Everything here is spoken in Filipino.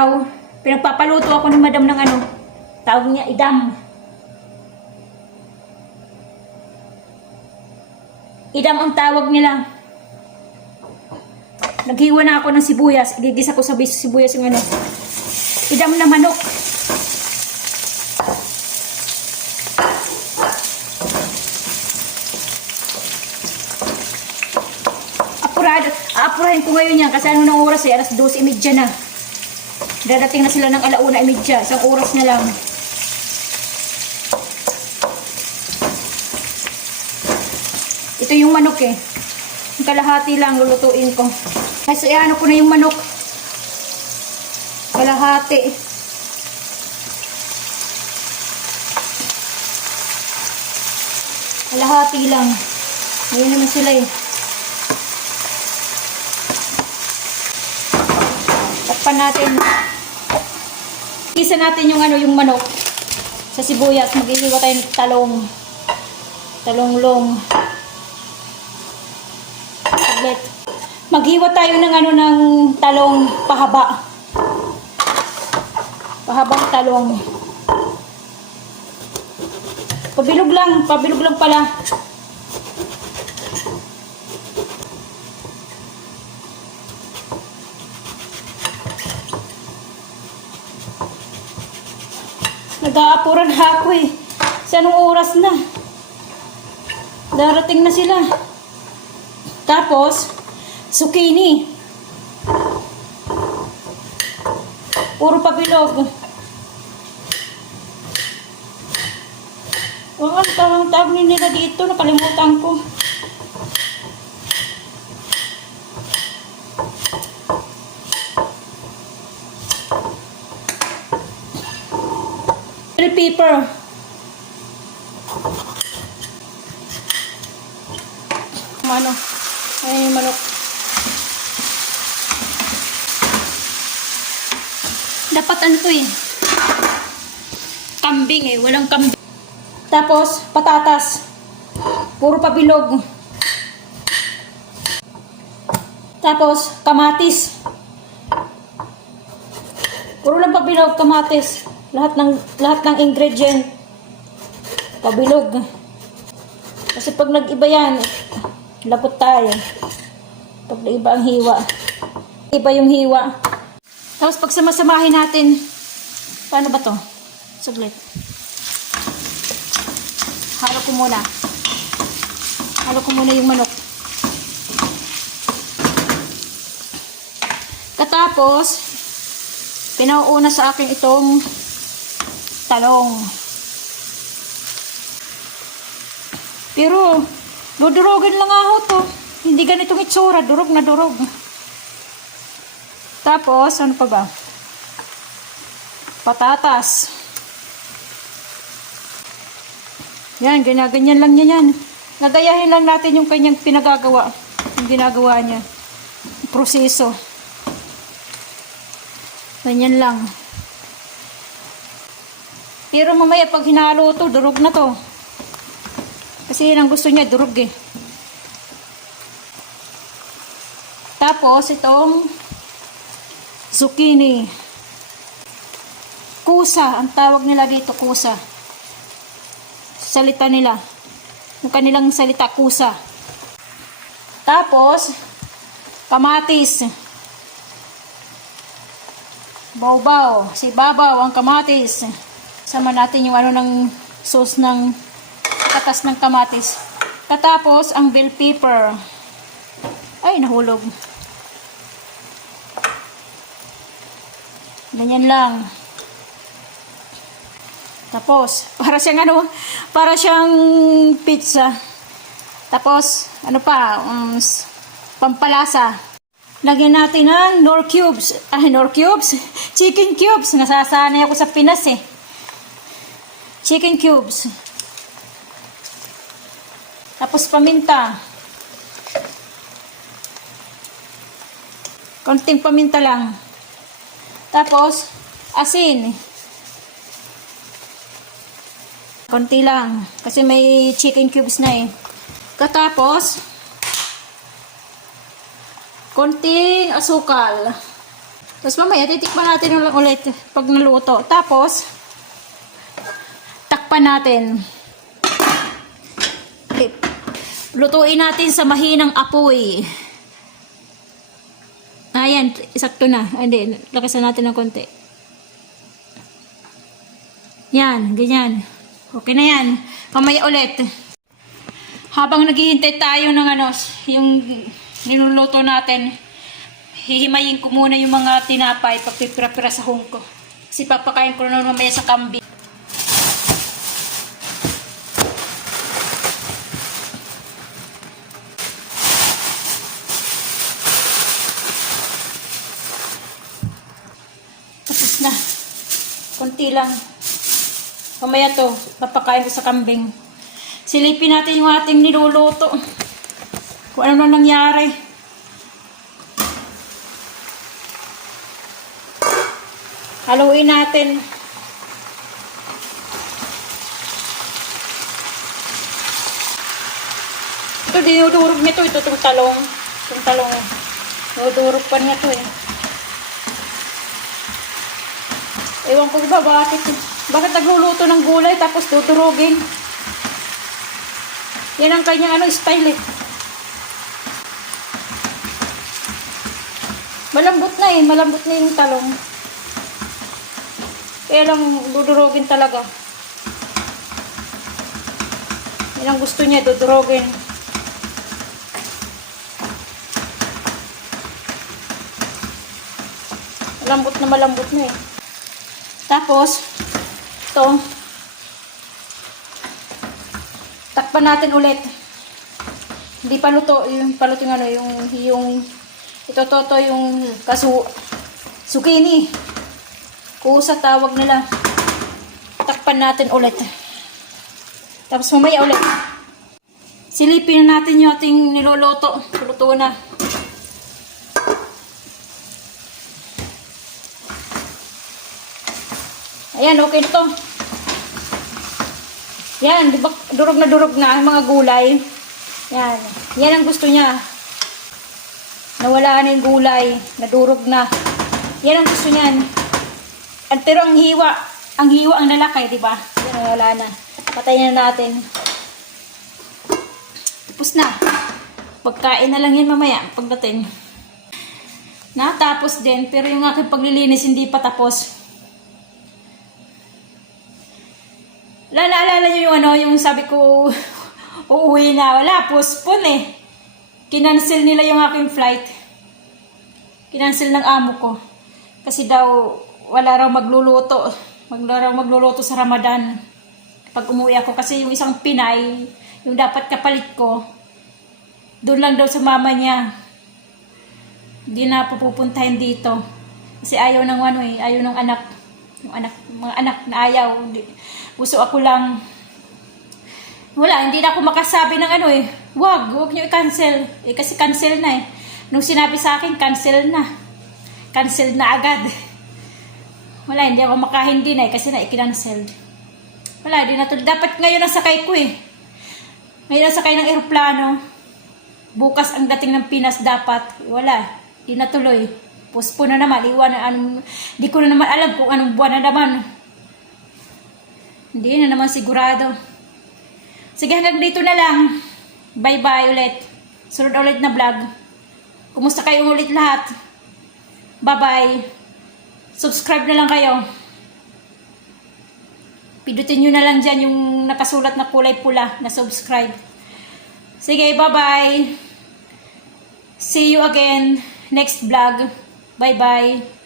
araw, pinagpapaluto ako ni madam ng ano, tawag niya idam. Idam ang tawag nila. Naghiwa na ako ng sibuyas, igigisa ko sa sibuyas yung ano, idam na manok. Aapurahin ko ngayon yan kasi ano ng oras eh, alas 12:30 na. Dadating na sila ng 1:30, isang oras na lang. Ito yung manok eh. Yung kalahati lang lulutuin ko. Kasi ano ko na yung manok. Kalahati. Kalahati lang. Ngayon naman sila eh. Takpan natin. Isa natin yung ano, yung manok sa sibuyas. Maghihiwa tayo ng talonglong. Saglit. Maghiwa tayo ng ano, ng talong pahaba. Pahabang talong. Pabilog lang pala. Nag-aapuran na ako eh. Sa anong oras na? Darating na sila. Tapos, zucchini. Puro pabilog. Ang tawag nila dito, nakalimutan ko. Bell pepper. Ano? Ayan yung manok. Dapat ano to eh. Kambing eh. Walang kambing. Tapos, patatas. Puro pabilog. Tapos, kamatis. Puro lang pabilog, kamatis. Lahat ng ingredient pabilog. Kasi pag nag-iba yan, lapot tayo. Pag nag-iba ang hiwa. Iba yung hiwa. Tapos pag samasamahin natin, paano ba to? Saglit. Halo ko muna yung manok. Katapos, pinauuna sa akin itong talong. Pero, dudurogin lang ako to. Hindi ganitong itsura. Durog na durog. Tapos, ano pa ba? Patatas. Yan, ginaganyan lang niya yan. Nagayahin lang natin yung kanyang pinagagawa. Yung ginagawa niya. Proseso. Ganyan lang. Pero mamaya pag hinalo to, durog na to. Kasi yun ang gusto niya, durog eh. Tapos, itong zucchini. Kusa. Ang tawag nila dito, kusa. Salita nila. Yung kanilang salita, kusa. Tapos, kamatis. Bawbaw. Si babaw ang kamatis. Sama natin yung ano ng sauce ng katas ng kamatis. Katapos, ang bell pepper. Ay, nahulog. Ganyan lang. Tapos, para siyang pizza. Tapos, ano pa, pampalasa. Lagyan natin ng Knorr cubes. Knorr cubes? Chicken cubes. Nasasanay ako sa Pinas eh. Chicken cubes. Tapos paminta. Konting paminta lang. Tapos, asin. Konti lang. Kasi may chicken cubes na eh. Katapos, konting asukal. Tapos mamaya, titikman natin ulit pag naluto. Tapos, takpan natin. Lutuin natin sa mahinang apoy. Ayan, sakto na. Hindi, lakasan natin ng konti. Yan, ganyan. Okay na yan. Mamaya ulit. Habang naghihintay tayo ng yung niluluto natin, hihimayin ko muna yung mga tinapay, pagpipira-pira sa hong ko. Kasi papakain ko na mamaya sa kambing. Tapos na. Kunti lang. Mamaya to, papakain ko sa kambing. Silipin natin yung ating niluluto. Kung ano na nangyari. Haluin natin. Ito, dinudurog nito. Ito, itong talong. Itong talong. Dinudurog pa niya to eh. Ewan ko ba bakit. Bakit nagluluto ng gulay tapos tuturugin? Yan ang kanyang style eh. Malambot na eh. Malambot na yung talong. Kaya lang dudurugin talaga. Yan ang gusto niya, dudurugin. Malambot na eh. Tapos, ito, takpan natin ulit. Hindi pa luto, yung paluto yung ito yung zucchini. Kusa tawag nila. Takpan natin ulit. Tapos mamaya ulit. Silipin na natin yung ating niluluto. Luto na. Ayan, okay na to. Yan, di ba durog na ang mga gulay. Yan. Yan ang gusto niya. Nawala na yung gulay. Nadurog na. Yan ang gusto niyan. Pero ang hiwa ang lalaki, di ba? Yan, nawala na. Patayin na natin. Tapos na. Pagkain na lang yan mamaya, pagdating. Natapos din, pero yung aking paglilinis hindi pa tapos. Naalala nyo yung sabi ko, uuwi na. Wala, postpone eh. Kinancel nila yung aking flight. Kinancel ng amo ko. Kasi daw, wala raw magluluto. Magluluto sa Ramadan. Pag umuwi ako, kasi yung isang Pinay, yung dapat kapalit ko, doon lang daw sa mama niya. Hindi na pupuntahin dito. Kasi ayaw ng ayaw ng anak. Mga anak na ayaw. Puso ako lang. Wala, hindi na ako makasabi ng Huwag nyo i-cancel. Kasi cancel na eh. Nung sinabi sa akin, cancel na. Cancel na agad. Wala, hindi ako makahindi na eh. Kasi na-i-cancel. Wala, di na to. Dapat ngayon ang sakay ko eh. Ngayon ang sakay ng eroplano. Bukas ang dating ng Pinas dapat. Wala, di na tuloy. Postpone na naman. Di ko na naman alam kung anong buwan na naman. Hindi na naman sigurado. Sige, hanggang dito na lang. Bye-bye ulit. Sunod ulit na vlog. Kumusta kayong ulit lahat? Bye-bye. Subscribe na lang kayo. Pidutin nyo na lang dyan yung nakasulat na kulay pula na subscribe. Sige, bye-bye. See you again next vlog. Bye-bye.